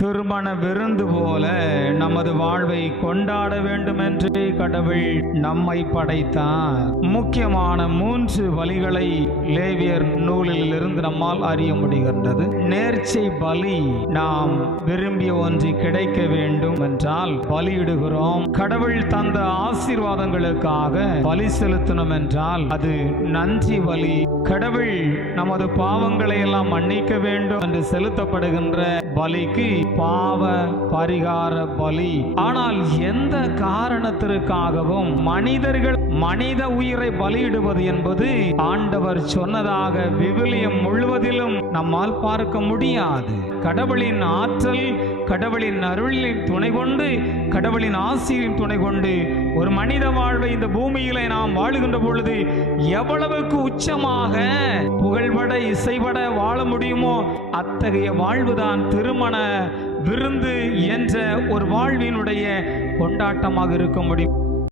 திருமண விருந்து போல நமது வாழ்வை கொண்டாட வேண்டும் என்று கடவுள் நம்மை படைத்தார். முக்கியமான மூன்று வழிகளை லேவியர் நூலில் இருந்து நம்மால் அறிய முடிகின்றது. நேர்ச்சை பலி நாம் விரும்பிய ஒன்று கிடைக்க வேண்டும் என்றால் பலியிடுகிறோம். கடவுள் தந்த ஆசீர்வாதங்களுக்காக பலி செலுத்தணும் என்றால் அது நன்றி பலி. கடவுள் நமது பாவங்களை எல்லாம் மன்னிக்க வேண்டும் என்று செலுத்தப்படுகின்ற பலிக்கு பாவ பரிகார பலி. ஆனால் எந்த காரணத்திற்காகவும் மனிதர்கள் மனித உயிரை பலியிடுவது என்பது ஆண்டவர் சொன்னதாக விவிலியம் முழுவதிலும் நம்மால் பார்க்க முடியாது. கடவுளின் ஆற்றல் கடவுளின் அருளின் துணை கொண்டு கடவுளின் ஆசிரியின் துணை கொண்டு ஒரு மனித வாழ்வை இந்த பூமியிலே நாம் வாழுகின்ற பொழுது எவ்வளவுக்கு உச்சமாக புகழ்பட இசைபட வாழ முடியுமோ? அத்தகைய வாழ்வுதான் திருமண விருந்து என்ற ஒரு வாழ்வினுடைய கொண்டாட்டமாக இருக்க முடியும்.